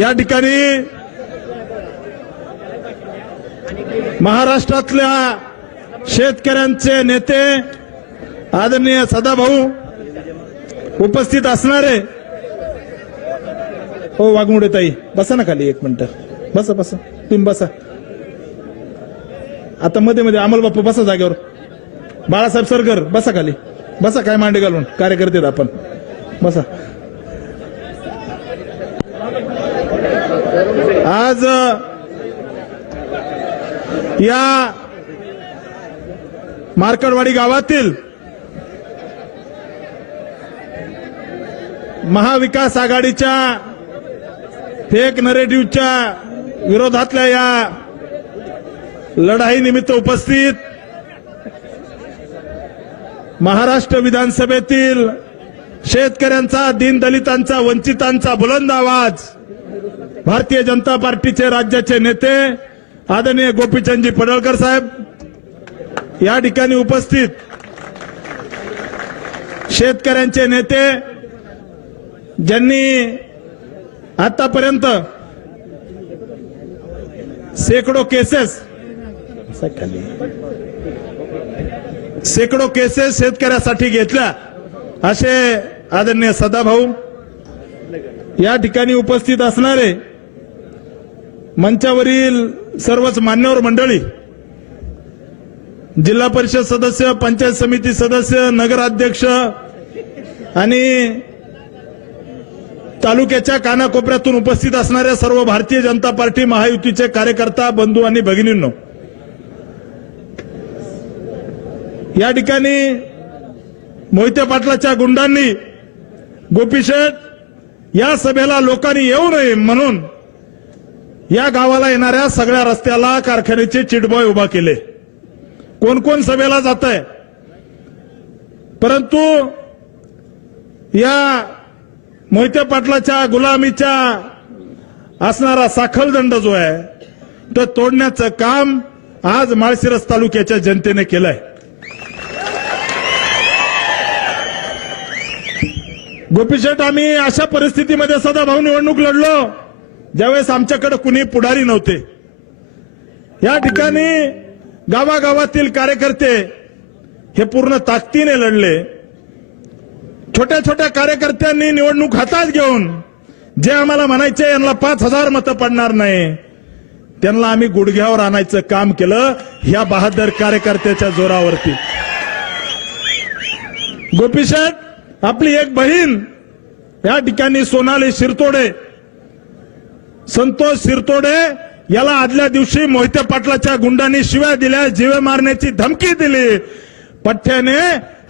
या ठिकाणी महाराष्ट्रातल्या शेतकऱ्यांचे नेते आदरणीय सदाभाऊ उपस्थित असणारे हो वाघमोडे ताई बसा ना खाली एक मिनिट बसा बसा तुम्ही बसा आता मध्ये मध्ये अमोल बाप्पू बसा जागेवर बाळासाहेब सरगर बसा खाली बसा काय मांडे घालून कार्यकर्ते आपण बसा आज या मार्कडवाडी गावातील महाविकास आघाडीच्या फेक नरेटिव्हच्या विरोधातल्या या लढाई निमित्त उपस्थित महाराष्ट्र विधानसभेतील शेतकऱ्यांचा दीनदलितांचा वंचितांचा बुलंद आवाज भारतीय जनता पार्टीचे राज्याचे नेते आदरणीय गोपीचंदजी पडळकर साहेब या ठिकाणी उपस्थित शेतकऱ्यांचे नेते ज्यांनी आतापर्यंत शेकडो केसेस शेतकऱ्यासाठी घेतल्या असे आदरणीय सदाभाऊ या ठिकाणी उपस्थित असणारे मंचावरील सर्वच मान्यवर मंडळी जिल्हा परिषद सदस्य पंचायत समिती सदस्य नगराध्यक्ष आणि तालुक्याच्या कानाकोपऱ्यातून उपस्थित असणाऱ्या सर्व भारतीय जनता पार्टी महायुतीचे कार्यकर्ता बंधू आणि भगिनींनो या ठिकाणी मोहिते पाटलाच्या गुंडांनी गोपीशेठ या सभेला लोकांनी येऊ नये म्हणून या गावाला येणाऱ्या सगळ्या रस्त्याला कारखान्याचे चिटबॉय उभा केले कोण कोण सभेला जात आहे परंतु या मोहिते पाटलाच्या गुलामीच्या असणारा साखळदंड जो आहे तो तोडण्याचं काम आज माळशिरस तालुक्याच्या जनतेने केलंय गोपीशेठ आम्ही अशा परिस्थितीमध्ये सदाभाऊ निवडणूक लढलो ज्यावेळेस आमच्याकडे कुणी पुढारी नव्हते या ठिकाणी गावागावातील कार्यकर्ते हे पूर्ण ताकदीने लढले छोट्या छोट्या कार्यकर्त्यांनी निवडणूक हातात घेऊन जे आम्हाला म्हणायचे यांना 5,000 मतं पडणार नाही त्यांना आम्ही गुडघ्यावर आणायचं काम केलं ह्या बहादर कार्यकर्त्याच्या जोरावरती गोपीशेठ आपली एक बहीण या ठिकाणी सोनाली शिरतोडे संतोष शिरतोडे याला आदल्या दिवशी मोहिते पाटलाच्या गुंडांनी शिव्या दिल्या जीवे मारण्याची धमकी दिली पठ्ठ्याने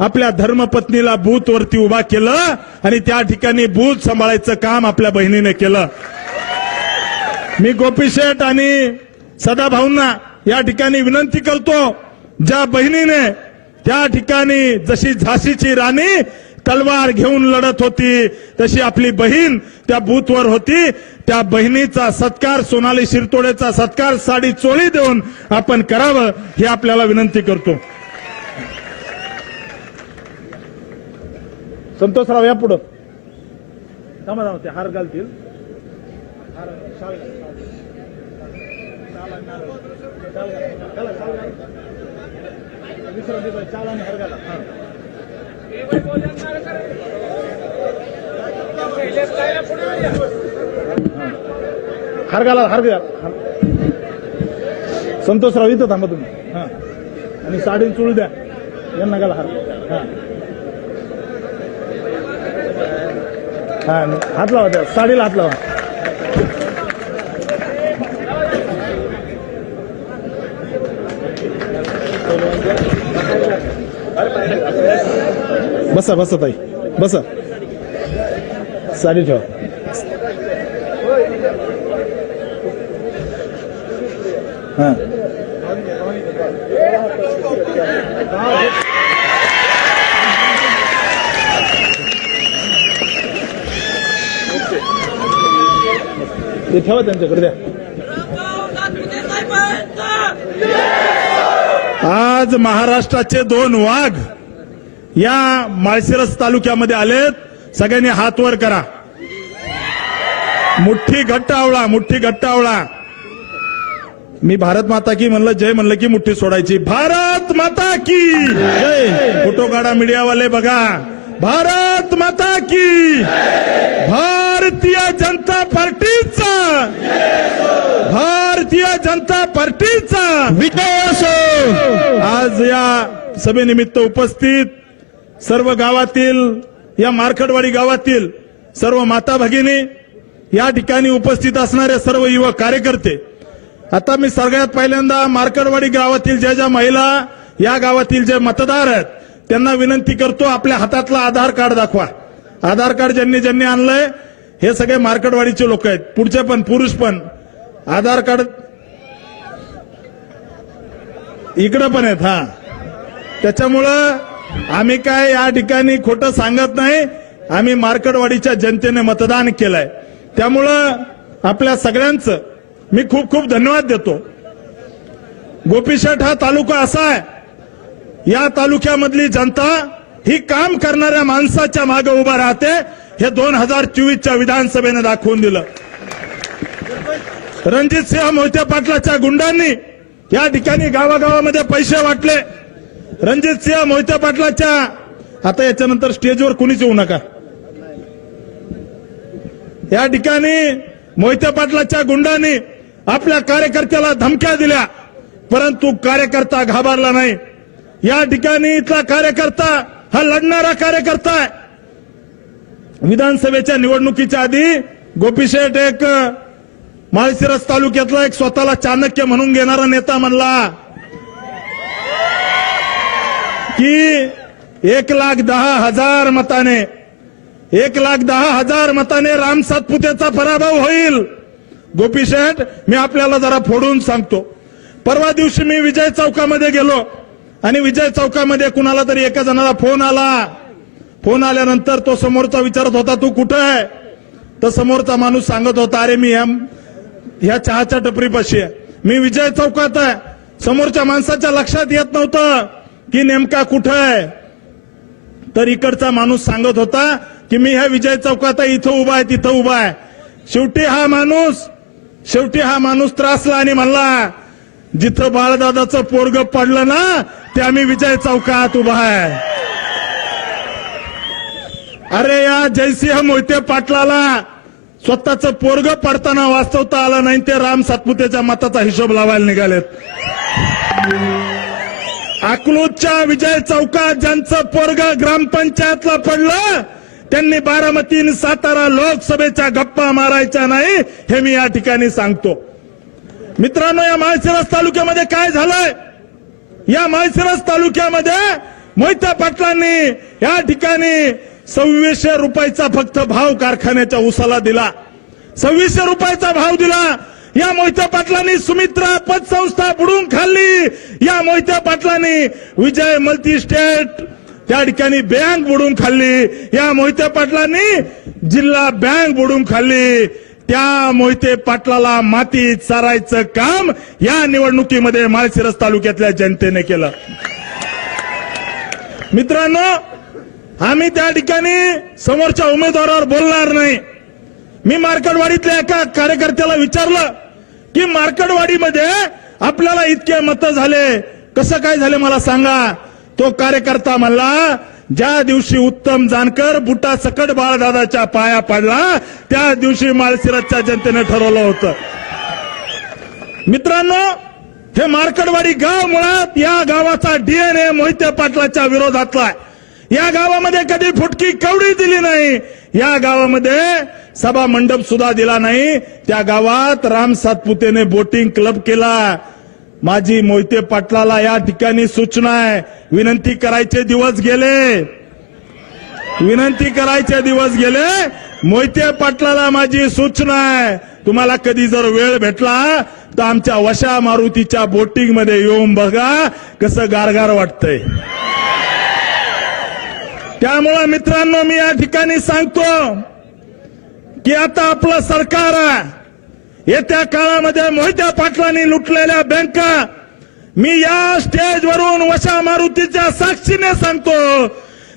आपल्या धर्मपत्नीला बूथ वरती उभा केलं आणि त्या ठिकाणी बूथ सांभाळायचं काम आपल्या बहिणीने केलं मी गोपीशेठ आणि सदाभाऊंना या ठिकाणी विनंती करतो ज्या बहिणीने त्या ठिकाणी जशी झाशीची राणी तलवार घेऊन लढत होती तशी आपली बहीण त्या बूथवर होती त्या बहिणीचा सत्कार सोनाली शिरतोडेचा सत्कार साडी चोळी देऊन आपण करावं ही आपल्याला विनंती करतो संतोषराव या पुढं थांबा ते हार घालतील हार घाला हार घाला संतोषराव इथं थांबा तुम्ही हा आणि साडी चुळ द्या यांना घाला हार हा हात लावा त्या साडीला हात लावा बसा बसा ताई बसा साडी ठेवा हा ते ठेवा त्यांच्याकडे द्या आज महाराष्ट्राचे 2 वाघ या माळशिरस तालुक्यामध्ये आलेत सगळ्यांनी हात वर करा मुठ्ठी घट्ट आवळा, मुठ्ठी घट्ट आवळा. मी भारत माता की म्हणलं, जय म्हणलं की मुठ्ठी सोडायची. भारत माता की जय. फोटो काढा मीडियावाले, बघा. भारत माता की, भारतीय जनता पार्टीचा, भारतीय जनता पार्टीचा विजय असो. आज या सभेनिमित्त उपस्थित सर्व गावातील, या मार्कडवाडी गावातील सर्व माता भगिनी, या ठिकाणी उपस्थित असणारे सर्व युवक कार्यकर्ते. आता मी सगळ्यात पहिल्यांदा मार्कडवाडी गावातील ज्या महिला, या गावातील जे मतदार आहेत, त्यांना विनंती करतो, आपल्या हातातला आधार कार्ड दाखवा. आधार कार्ड ज्यांनी आणलंय हे सगळे मार्कडवाडीचे लोक आहेत, पुढचे पण, पुरुष पण. आधार कार्ड इकडं पण आहेत. हा, त्याच्यामुळं आम्ही काय या ठिकाणी खोटं सांगत नाही. आम्ही मार्कडवाडीच्या जनतेने मतदान केलंय, त्यामुळं आपल्या सगळ्यांचं मी खूप खूप धन्यवाद देतो. गोपीशेठ हा तालुका असा आहे, या तालुक्यामधली जनता ही काम करणाऱ्या माणसाच्या मागे उभा राहते. हे 2024च्या विधानसभेने दाखवून दिलं. रणजितसिंह मोहिते पाटलाच्या गुंडांनी या ठिकाणी गावागावामध्ये पैसे वाटले. रणजितसिंह मोहिते पाटलाच्या, आता याच्यानंतर स्टेजवर कुणीच येऊ नका. या ठिकाणी मोहिते पाटलाच्या गुंडांनी आपल्या कार्यकर्त्याला धमक्या दिल्या, परंतु कार्यकर्ता घाबरला नाही. या ठिकाणी इथला कार्यकर्ता हा लढणारा कार्यकर्ता आहे. विधानसभेच्या निवडणुकीच्या आधी गोपीशेठ एक माळशिरस तालुक्यातला एक स्वतःला चाणक्य म्हणून घेणारा नेता म्हणला की 1,10,000 मताने, 1,10,000 मताने राम सातपुतेचा पराभव होईल. गोपीशेठ, मी आपल्याला जरा फोडून सांगतो. परवा दिवशी मी विजय चौकामध्ये गेलो आणि विजय चौकामध्ये कुणाला तरी एका जणाला फोन आला. फोन आल्यानंतर तो समोरचा विचारत होता, तू कुठं आहे? तर समोरचा माणूस सांगत होता, अरे मी ह्या चहाच्या टपरीपाशी आहे, मी विजय चौकात आहे. समोरच्या माणसाच्या लक्षात येत नव्हतं की नेमका कुठं आहे. तर इकडचा माणूस सांगत होता की मी ह्या विजय चौकात आहे, इथं उभा आहे, तिथं उभा आहे. शेवटी हा माणूस त्रासला आणि म्हणला, जिथं बाळदादाचं पोरग पडलं ना, ते आम्ही विजय चौकात उभा आहे. अरे या जयसिंह मोहिते पाटलाला स्वतःचं पोरग पडताना वाचवता आलं नाही, ते राम सातपुतेच्या मताचा हिशोब लावायला निघालेत. अकलूजच्या विजय चौकात ज्यांचं पोरग ग्रामपंचायतला पडलं, त्यांनी बारामती आणि सातारा लोकसभेच्या गप्पा मारायच्या नाही, हे मी या ठिकाणी सांगतो. मित्रांनो, या माळशिरस तालुक्यामध्ये काय झालंय? या माळशिरस तालुक्यामध्ये मोहिते पाटलांनी या ठिकाणी 2600 रुपयाचा फक्त भाव कारखान्याच्या उसाला दिला. 2600 रुपयाचा भाव दिला. या मोहिते पाटलांनी सुमित्रा पतसंस्था बुडून खाल्ली. या मोहिते पाटलांनी विजय मल्टी स्टेट त्या ठिकाणी बँक बुडून खाल्ली. या मोहिते पाटलांनी जिल्हा बँक बुडून खाल्ली. त्या मोहिते पाटलाला माती चारायचं काम या निवडणुकीमध्ये माळशिरस तालुक्यातल्या जनतेने केलं. मित्रांनो, आम्ही त्या ठिकाणी समोरच्या उमेदवारावर बोलणार नाही. मी मार्कडवाडीतल्या एका कार्यकर्त्याला विचारलं की मार्कडवाडीमध्ये आपल्याला इतके मतं झाले, कसं काय झाले मला सांगा. तो कार्यकर्ता म्हणला, ज्या दिवशी उत्तम जानकर बुटा सकट बाळदादाच्या पाया पडला, त्या दिवशी माळशिरसच्या जनतेने ठरवलं होतं. मित्रांनो, हे मार्कडवाडी गाव मुळात या गावाचा डीएनए मोहिते पाटलाच्या विरोधातला आहे. या गावामध्ये कधी फुटकी कवडी दिली नाही. या गावामध्ये सभा मंडप सुद्धा दिला नाही. त्या गावात राम सातपुतेने बोटिंग क्लब केला. माझी मोहिते पाटलाला या ठिकाणी सूचना आहे, विनंती करायचे दिवस गेले, विनंती करायचे दिवस गेले. मोहिते पाटलाला माझी सूचना आहे, तुम्हाला कधी जर वेळ भेटला तर आमच्या वशा मारुतीच्या बोटिंग मध्ये येऊन बघा कसं गारगार वाटतंय. त्यामुळे मित्रांनो, मी या ठिकाणी सांगतो की आता आपलं सरकार आहे. येत्या काळामध्ये मोहिते पाटलांनी लुटलेल्या बँका मी या स्टेजवरून वशा मारुतीच्या साक्षीने सांगतो,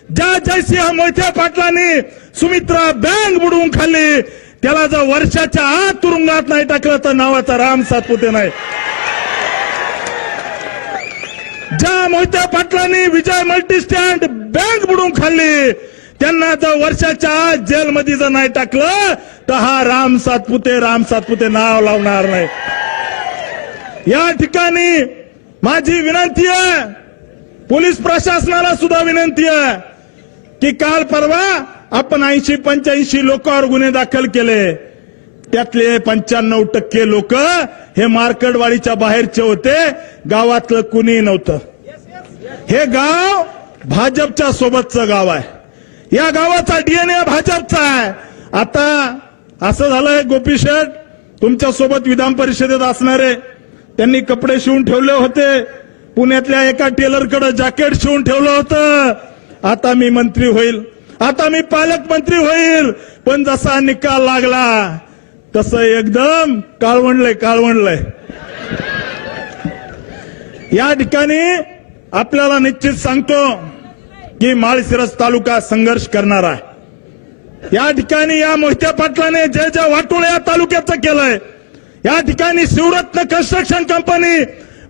ज्या जयसिंह मोहिते पाटलांनी सुमित्रा बँक बुडवून खाल्ली, त्याला जर वर्षाच्या आत तुरुंगात नाही टाकलं तर नावाचा राम सातपुते नाही. ज्या मोहिते पाटलांनी विजय मल्टीस्टँड बँक बुडून खाल्ली त्यांना जर वर्षाच्या आत जेलमध्ये जर नाही टाकलं तर हा राम सातपुते नाव लावणार नाही. या ठिकाणी माझी विनंती आहे, पोलीस प्रशासनाला सुद्धा विनंती आहे की काल परवा आपण 80-85 लोकांवर गुन्हे दाखल केले. त्यातले 95% लोक हे मार्कडवाडीच्या बाहेरचे होते, गावातलं कुणी नव्हतं. हे गाव भाजपच्या सोबतचं गाव आहे. या गावाचा डीएनए भाजपचा आहे. आता असं झालंय गोपी शेठ, तुमच्या सोबत विधान परिषदेत असणारे त्यांनी कपडे शिवून ठेवले होते. पुण्यातल्या एका टेलरकडे जॅकेट शिवून ठेवलं होतं. आता मी मंत्री होईल, आता मी पालकमंत्री होईल, पण जसा निकाल लागला तसं एकदम काळवंडलंय. या ठिकाणी आपल्याला निश्चित सांगतो की माळशिरस तालुका संघर्ष करणार आहे. या ठिकाणी या मोहिते पाटलाने जे वाटोळ या तालुक्याचं केलंय, या ठिकाणी शिवरत्न कन्स्ट्रक्शन कंपनी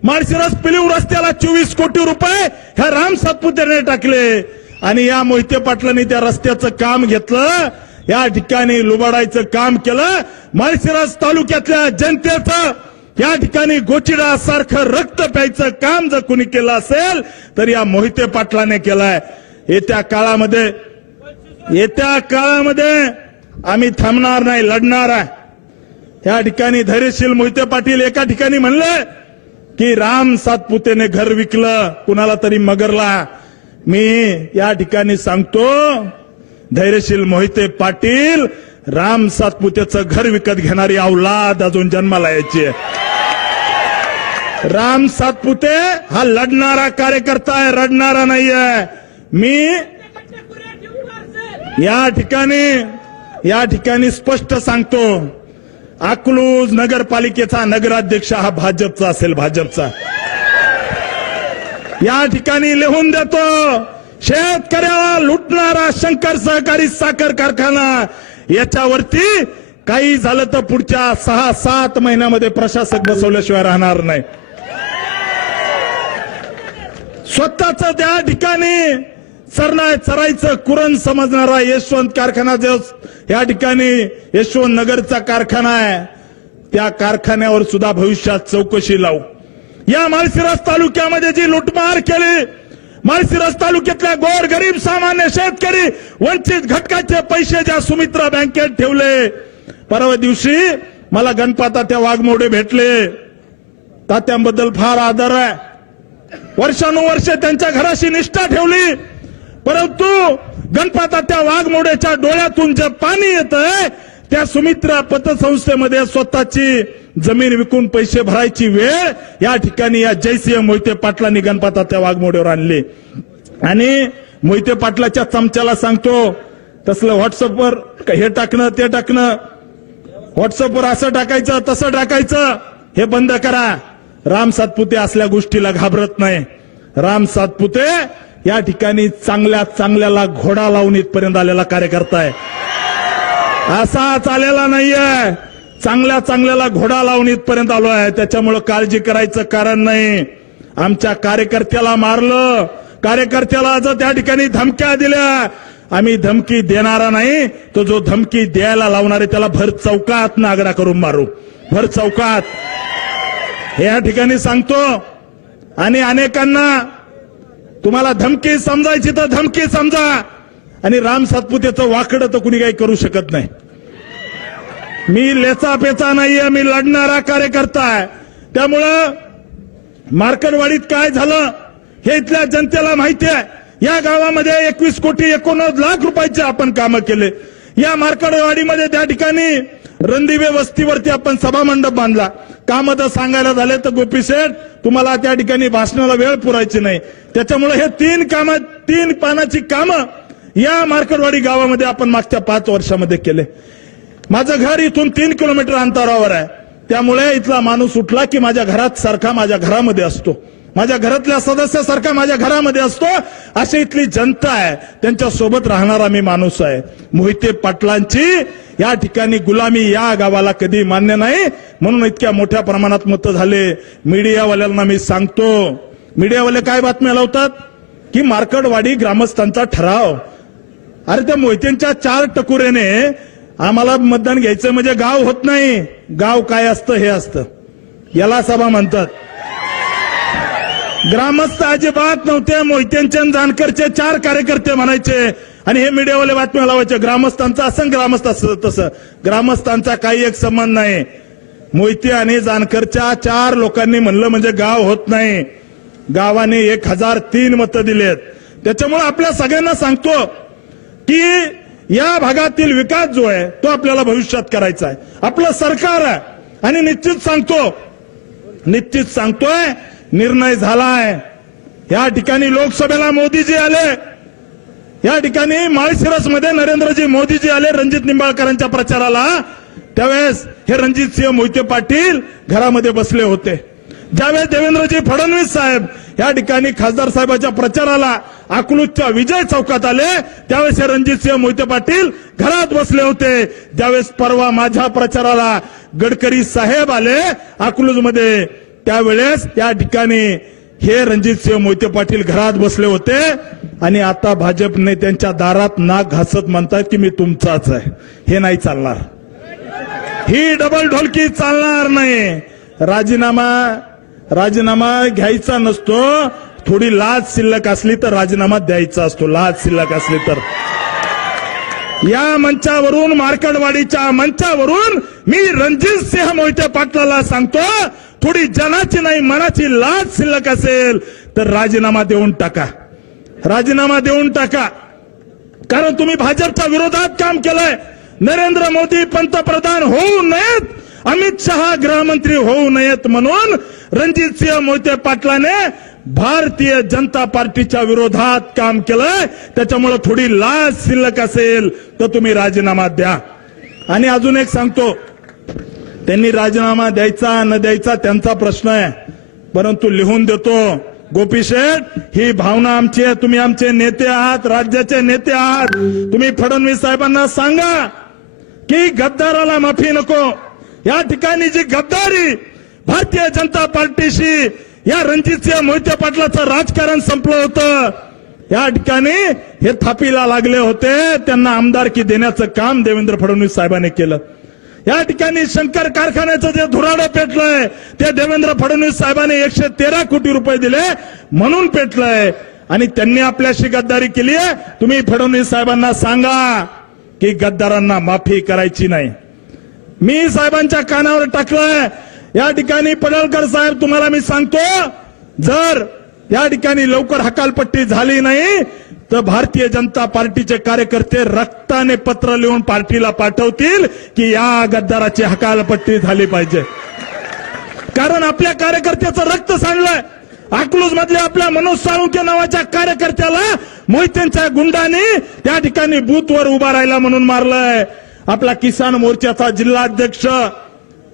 माळशिरस पिलीव रस्त्याला 24 कोटी रुपये ह्या राम सातपुतेने टाकले आणि या मोहिते पाटलांनी त्या रस्त्याचं काम घेतलं. या ठिकाणी लुबाडायचं काम केलं. माळशिरस तालुक्यातल्या जनतेचं या ठिकाणी गोचिडासारखं रक्त प्यायचं काम जर कुणी केलं असेल तर या मोहिते पाटलाने केलंय. येत्या काळामध्ये आम्ही थांबणार नाही, लढणार आहे. या ठिकाणी धैर्यशील मोहिते पाटील एका ठिकाणी म्हणले की राम सातपुतेने घर विकलं कुणाला तरी मगरला. मी या ठिकाणी सांगतो, धैर्यशील मोहिते पाटील राम सातपुतेचं घर विकत घेणारी औलाद अजून जन्माला यायची. राम सातपुते हा लढणारा कार्यकर्ता आहे, रडणारा नाहीये. मी या ठिकाणी स्पष्ट सांगतो, अकलूज नगरपालिकेचा नगराध्यक्ष हा भाजपचा असेल, भाजपचा. या ठिकाणी लिहून देतो, शेतकऱ्याला लुटणारा शंकर सहकारी साखर कारखाना याच्यावरती काही झालं तर पुढच्या 6-7 महिन्यामध्ये प्रशासक बसवल्याशिवाय राहणार नाही. स्वतःच त्या ठिकाणी चरायचं कुरण समजणारा यशवंत कारखाना जो या ठिकाणी यशवंत नगरचा कारखाना आहे, त्या कारखान्यावर सुद्धा भविष्यात चौकशी लावू. या माळशिरस तालुक्यामध्ये जी लुटमार केली, माळशिरस तालुक्यातल्या गोरगरीब सामान्य शेतकरी वंचित घटकाचे पैसे ज्या सुमित्रा बँकेत ठेवले. परवा दिवशी मला गणपतात्या वाघमोडे भेटले, तात्यांबद्दल फार आदर आहे. वर्षानुवर्षे त्यांच्या घराशी निष्ठा ठेवली, परंतु गणपतात्या वाघमोडेच्या डोळ्यातून जे पाणी येतंय त्या सुमित्रा पतसंस्थेमध्ये स्वतःची जमीन विकून पैसे भरायची वेळ या ठिकाणी या जयसिंह मोहिते पाटलांनी गणपतात्या वाघमोडेवर आणली. आणि मोहिते पाटलाच्या चमच्याला सांगतो, तसलं व्हॉट्सअपवर हे टाकणं ते टाकणं, व्हॉट्सअपवर असं टाकायचं तसं टाकायचं हे बंद करा. राम सातपुते असल्या गोष्टीला घाबरत नाही. राम सातपुते या ठिकाणी चांगल्याला घोडा लावून इथपर्यंत आलेला कार्यकर्ता आहे, असाच आलेला नाहीये. चांगल्याला घोडा लावून इथपर्यंत आलो आहे. त्याच्यामुळे काळजी करायचं कारण नाही. आमच्या कार्यकर्त्याला मारलं, कार्यकर्त्याला जर त्या ठिकाणी धमक्या दिल्या, आम्ही धमकी देणारा नाही. तो जो धमकी द्यायला लावणार आहे त्याला भर चौकात नागडा करून मारू, भर चौकात. हे या ठिकाणी सांगतो. आणि अनेकांना तुम्हाला धमकी समजायची तर धमकी समजा, आणि राम सातपुतेचं वाकडं तर कुणी काही करू शकत नाही. मी लेचा पेचा नाहीये, मी लढणारा कार्यकर्ता आहे. त्यामुळं मार्कडवाडीत काय झालं हे इथल्या जनतेला माहिती आहे. या गावामध्ये 21 कोटी 89 लाख रुपयाचे आपण कामं केले. या मार्कडवाडीमध्ये त्या ठिकाणी रणदिवे वस्तीवरती आपण सभामंडप बांधला. कामं तर सांगायला झाले तर गोपी शेठ तुम्हाला त्या ठिकाणी भाषणाला वेळ पुरायची नाही. त्याच्यामुळे हे 3 पानाची कामं या मार्कडवाडी गावामध्ये आपण मागच्या 5 वर्षामध्ये केले. माझं घर इथून 3 किलोमीटर अंतरावर आहे. त्यामुळे इथला माणूस उठला की माझ्या घरात सारखा माझ्या घरामध्ये असतो. माझ्या घरातल्या सदस्यासारखा माझ्या घरामध्ये असतो, अशी इथली जनता आहे, त्यांच्या सोबत राहणारा मी माणूस आहे. मोहिते पाटलांची या ठिकाणी गुलामी या गावाला कधी मान्य नाही, म्हणून इतक्या मोठ्या प्रमाणात मतं झाले. मीडियावाल्यांना मी सांगतो, मीडियावाले काय बातम्या लावतात की मार्कडवाडी ग्रामस्थांचा ठराव. अरे त्या मोहितेंच्या 4 टकुरेने आम्हाला मतदान घ्यायचं म्हणजे गाव होत नाही. गाव काय असतं हे असतं, याला सभा म्हणतात. ग्रामस्थ अजिबात नव्हते. मोहितेंचे आणि जानकरचे 4 कार्यकर्ते म्हणायचे आणि हे मीडियावाले बातम्या लावायचे ग्रामस्थांचा असं ग्रामस्थ असं तसं. ग्रामस्थांचा काही एक संबंध नाही. मोहिते आणि जानकरच्या 4 लोकांनी म्हणलं म्हणजे गाव होत नाही. गावाने 1003 मतं दिलेत. त्याच्यामुळे आपल्या सगळ्यांना सांगतो की या भागातील विकास जो आहे तो आपल्याला भविष्यात करायचा आहे. आपलं सरकार आहे आणि निश्चित सांगतोय निर्णय झालाय. या ठिकाणी लोकसभेला मोदीजी आले, या ठिकाणी माळशिरसमध्ये नरेंद्रजी मोदीजी आले रणजित निंबाळकरांच्या प्रचाराला. त्यावेळेस हे रणजितसिंह मोहिते पाटील घरामध्ये बसले होते. ज्यावेळेस देवेंद्रजी फडणवीस साहेब या ठिकाणी खासदार साहेबांच्या प्रचाराला अकलूजच्या विजय चौकात आले, त्यावेळेस हे रणजितसिंह मोहिते पाटील घरात बसले होते. ज्यावेळेस परवा माझ्या प्रचाराला गडकरी साहेब आले अकलूजमध्ये, त्यावेळेस त्या ठिकाणी हे रणजितसिंह मोहिते पाटील घरात बसले होते. आणि आता भाजप नेत्यांच्या दारात नाक घासत म्हणतात की मी तुमचाच आहे. हे नाही चालणार, ही डबल ढोलकी चालणार नाही. राजीनामा घ्यायचा नसतो, थोडी लाज शिल्लक असली तर राजीनामा द्यायचा असतो. लाज शिल्लक असली तर या मंचावरून, मार्कडवाडीच्या मंचावरून मी रणजितसिंह मोहिते पाटलाला सांगतो, थोडी जनाची नाही मनाची लाज शिल्लक असेल तर राजीनामा देऊन टाका. राजीनामा देऊन टाका. कारण तुम्ही भाजपच्या विरोधात काम केलंय. नरेंद्र मोदी पंतप्रधान होऊ नयेत, अमित शहा गृहमंत्री होऊ नयेत म्हणून रणजितसिंह मोहिते पाटलाने भारतीय जनता पार्टीच्या विरोधात काम केलंय. त्याच्यामुळे थोडी लाज शिल्लक असेल तर तुम्ही राजीनामा द्या. आणि अजून एक सांगतो, त्यांनी राजीनामा द्यायचा न द्यायचा त्यांचा प्रश्न आहे, परंतु लिहून देतो. गोपी शेठ, ही भावना आमची आहे. तुम्ही आमचे नेते आहात, राज्याचे नेते आहात. तुम्ही फडणवीस साहेबांना सांगा की गद्दाराला माफी नको. या ठिकाणी जी गद्दारी भारतीय जनता पार्टीशी या रणजितसिंह मोहिते पाटलाचं राजकारण संपलं होतं. या ठिकाणी हे थापीला लागले होते, त्यांना आमदारकी देण्याचं काम देवेंद्र फडणवीस साहेबांनी केलं. या ठिकाणी शंकर कारखान्याचं जे धुराडं पेटलंय ते देवेंद्र फडणवीस साहेबांनी 113 कोटी रुपये दिले म्हणून पेटलंय. आणि त्यांनी आपल्याशी गद्दारी केली आहे. तुम्ही फडणवीस साहेबांना सांगा की गद्दारांना माफी करायची नाही. मी साहेबांच्या कानावर टाकलंय. या ठिकाणी पडळकर साहेब, तुम्हाला मी सांगतो, जर या ठिकाणी लवकर हकालपट्टी झाली नाही तर भारतीय जनता पार्टीचे कार्यकर्ते रक्ताने पत्र लिहून पार्टीला पाठवतील की या गद्दाराची हकालपट्टी झाली पाहिजे. कारण आपल्या कार्यकर्त्याचं रक्त सांडलंय. अकलूज मधल्या आपल्या मनोज साळुंखे नावाच्या कार्यकर्त्याला मोहितेंच्या गुंडांनी त्या ठिकाणी बूथवर उभा राहिला म्हणून मारलंय. आपला किसान मोर्चाचा जिल्हाध्यक्ष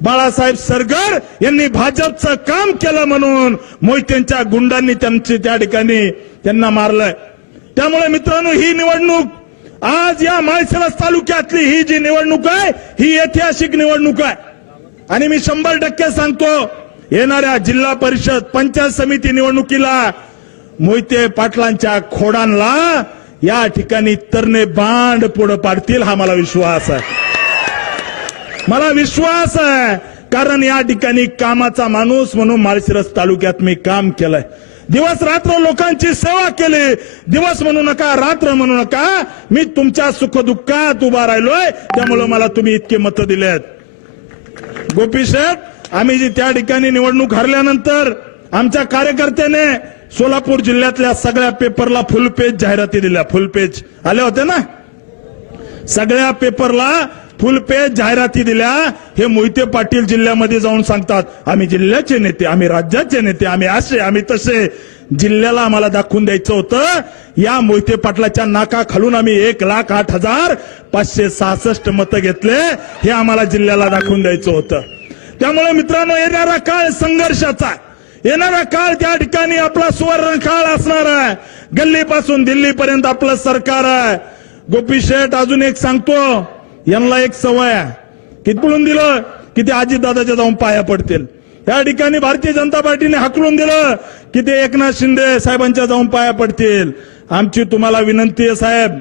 बाळासाहेब सरगर यांनी भाजपचं काम केलं म्हणून मोहितेंच्या गुंडांनी त्यांची त्या ठिकाणी त्यांना मारलंय. त्यामुळे मित्रांनो, ही निवडणूक आज या माळशिरस तालुक्यातली ही जी निवडणूक आहे ही ऐतिहासिक निवडणूक आहे. आणि मी 100% सांगतो, येणाऱ्या जिल्हा परिषद पंचायत समिती निवडणुकीला मोहिते पाटलांच्या खोडांना या ठिकाणी तरणे बांड पुढे पाडतील, हा मला विश्वास आहे. मला विश्वास आहे. कारण या ठिकाणी कामाचा माणूस म्हणून माळशिरस तालुक्यात मी काम केलंय. दिवस रात्र लोकांची सेवा केली. दिवस म्हणू नका, रात्र म्हणू नका, मी तुमच्या सुखदुःखात उभा राहिलोय. त्यामुळे मला तुम्ही इतके मतं दिलेत. गोपी शेठ, आम्ही जी त्या ठिकाणी निवडणूक हरल्यानंतर आमच्या कार्यकर्त्याने सोलापूर जिल्ह्यातल्या सगळ्या पेपरला फुल पेज जाहिराती दिल्या. फुल पेज आले होते ना, सगळ्या पेपरला फुल पेज जाहिराती दिल्या. हे मोहिते पाटील जिल्ह्यामध्ये जाऊन सांगतात, आम्ही जिल्ह्याचे नेते, आम्ही राज्याचे नेते, आम्ही असे, आम्ही तसे. जिल्ह्याला आम्हाला दाखवून द्यायचं होतं, या मोहिते पाटलाच्या नाका खालून आम्ही 1,08,566 मतं घेतले, हे आम्हाला जिल्ह्याला दाखवून द्यायचं होतं. त्यामुळे मित्रांनो, येणारा काळ संघर्षाचा, येणारा काळ त्या ठिकाणी आपला सुवर्ण काळ असणार आहे. गल्लीपासून दिल्लीपर्यंत आपलं सरकार आहे. गोपी शेठ अजून एक सांगतो, यांना एक सवय आहे, कितपळून दिलं की ते अजितदादाच्या जाऊन पाया पडतील. या ठिकाणी भारतीय जनता पार्टीने हाकलून दिलं की ते एकनाथ शिंदे साहेबांच्या जाऊन पाया पडतील. आमची तुम्हाला विनंती आहे साहेब,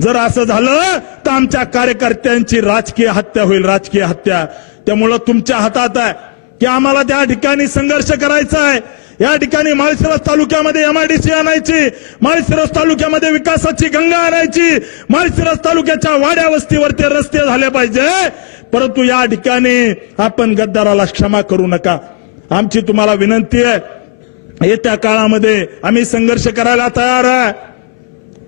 जर असं झालं तर आमच्या कार्यकर्त्यांची राजकीय हत्या होईल, राजकीय हत्या. त्यामुळं तुमच्या हातात आहे की आम्हाला त्या ठिकाणी संघर्ष करायचा आहे. या ठिकाणी माळशिरस तालुक्यामध्ये MIDC आणायची, माळशिरस तालुक्यामध्ये विकासाची गंगा आणायची, माळशिरस तालुक्याच्या वाड्या वस्तीवरती रस्ते झाले पाहिजे. परंतु या ठिकाणी आपण गद्दाराला क्षमा करू नका. आमची तुम्हाला विनंती आहे, येत्या काळामध्ये आम्ही संघर्ष करायला तयार आहे.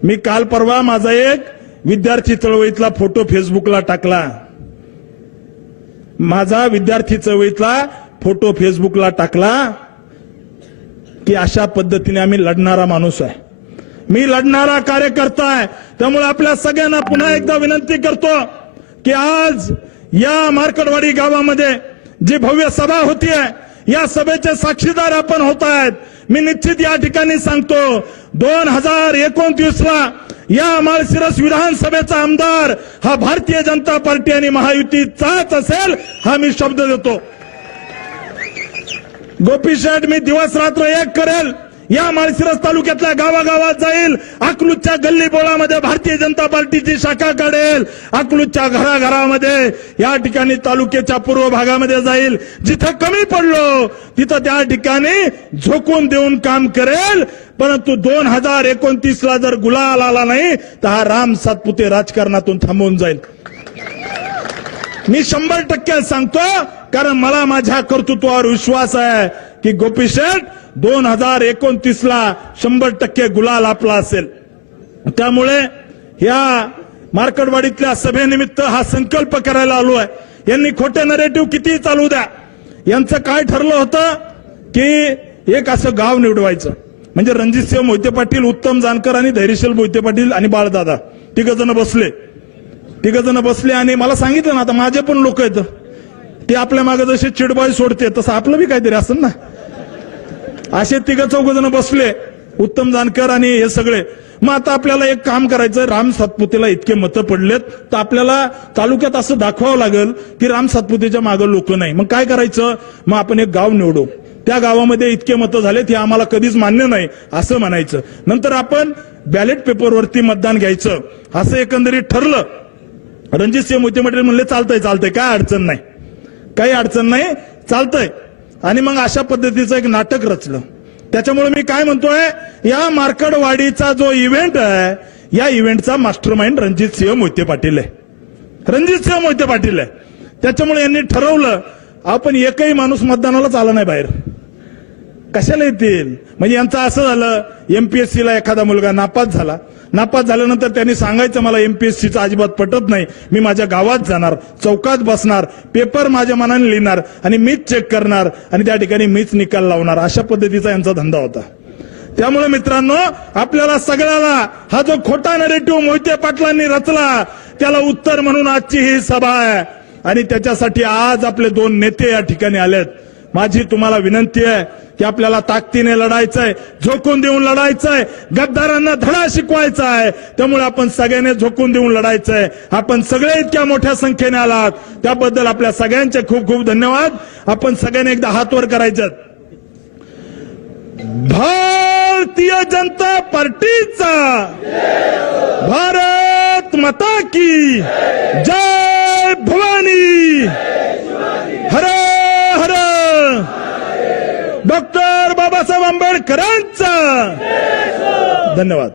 मी काल परवा माझा एक विद्यार्थी चळवळीतला फोटो फेसबुकला टाकला. माझा विद्यार्थी चळवळीतला फोटो फेसबुकला टाकला की अशा पद्धतीने आम्ही लढणारा माणूस आहे, मी लढणारा कार्यकर्ता आहे. त्यामुळे आपल्या सगळ्यांना पुन्हा एकदा विनंती करतो की आज या मार्कडवाडी गावामध्ये जी भव्य सभा होतीये, या सभेचे साक्षीदार आपण होत आहेत. मी निश्चित या ठिकाणी सांगतो, 2029 ला या माळशिरस विधानसभेचा आमदार हा भारतीय जनता पार्टी आणि महायुतीचाच असेल, हा मी शब्द देतो. गोपी शेठ, मी दिवस रात्र एक करेल, या माळशिरस तालुक्यातल्या गावागावात जाईल, अकलूजच्या गल्ली बोळामध्ये भारतीय जनता पार्टीची शाखा काढेल, अकलूजच्या घराघरामध्ये या ठिकाणी तालुक्याच्या पूर्व भागामध्ये जाईल, जिथं कमी पडलो तिथं त्या ठिकाणी झोकून देऊन काम करेल. परंतु 2029 ला जर गुलाल आला नाही तर हा राम सातपुते राजकारणातून थांबून जाईल. मी 100% सांगतो, कारण मला माझ्या कर्तृत्वावर विश्वास आहे की गोपी शेठ 2029 ला 100% गुलाल आपला असेल. त्यामुळे या मार्कडवाडीतल्या सभेनिमित्त हा संकल्प करायला आलो आहे. यांनी खोटे नरेटिव्ह किती चालू द्या, यांचं काय ठरलं होतं की एक असं गाव निवडवायचं, म्हणजे रणजितसिंह मोहिते पाटील, उत्तम जानकर आणि धैर्यशील मोहिते पाटील आणि बाळदादा तिघ जण बसले आणि मला सांगितलं ना, आता माझे पण लोक आहेत, ते आपल्या मागे जसे चिडबाई सोडते तसं आपलं बी काहीतरी असेल ना. असे 3-4 जण बसले, उत्तम जानकर आणि हे सगळे. मग आता आपल्याला एक काम करायचं, राम सातपुतेला इतके मतं पडलेत तर आपल्याला तालुक्यात असं दाखवावं लागेल की राम सातपुतेच्या मागे लोक नाही. मग काय करायचं, मग आपण एक गाव निवडू, त्या गावामध्ये इतके मतं झालेत, हे आम्हाला कधीच मान्य नाही असं म्हणायचं. नंतर आपण बॅलेट पेपरवरती मतदान घ्यायचं, असं एकंदरीत ठरलं. रणजितसिंह मोहिते पाटील म्हणले चालतंय, काय अडचण नाही, काही अडचण नाही, चालतंय. आणि मग अशा पद्धतीचं एक नाटक रचलं. त्याच्यामुळे मी काय म्हणतोय, या मार्कडवाडीचा जो इव्हेंट आहे, या इव्हेंटचा मास्टरमाइंड रणजितसिंह मोहिते पाटील आहे, त्याच्यामुळे यांनी ठरवलं, आपण एकही माणूस मतदानालाच आला नाही बाहेर, कशाला येतील. म्हणजे यांचं असं झालं, MPSC ला एखादा मुलगा नापास झाल्यानंतर त्यांनी सांगायचं, मला MPSCचं अजिबात पटत नाही, मी माझ्या गावात जाणार, चौकात बसणार, पेपर माझ्या मनाने लिहिणार आणि मीच चेक करणार आणि त्या ठिकाणी मीच निकाल लावणार, अशा पद्धतीचा यांचा धंदा होता. त्यामुळे मित्रांनो, आपल्याला सगळ्याला हा जो खोटा नरेटिव्ह मोहिते पाटलांनी रचला, त्याला उत्तर म्हणून आजची ही सभा आहे. आणि त्याच्यासाठी आज आपले 2 नेते या ठिकाणी आलेत. माझी तुम्हाला विनंती आहे की आपल्याला ताकदीने लढायचंय, झोकून देऊन लढायचंय, गद्दारांना धडा शिकवायचा आहे. त्यामुळे आपण सगळ्यांनी झोकून देऊन लढायचंय. आपण सगळे इतक्या मोठ्या संख्येने आलात, त्याबद्दल आपल्या सगळ्यांचे खूप खूप धन्यवाद. आपण सगळ्यांनी एकदा हात वर करायचं. भारतीय जनता पार्टीचा, भारत माता की जय भवानी, हर हर डॉक्टर बाबासाहेब आंबेडकरांचा. धन्यवाद.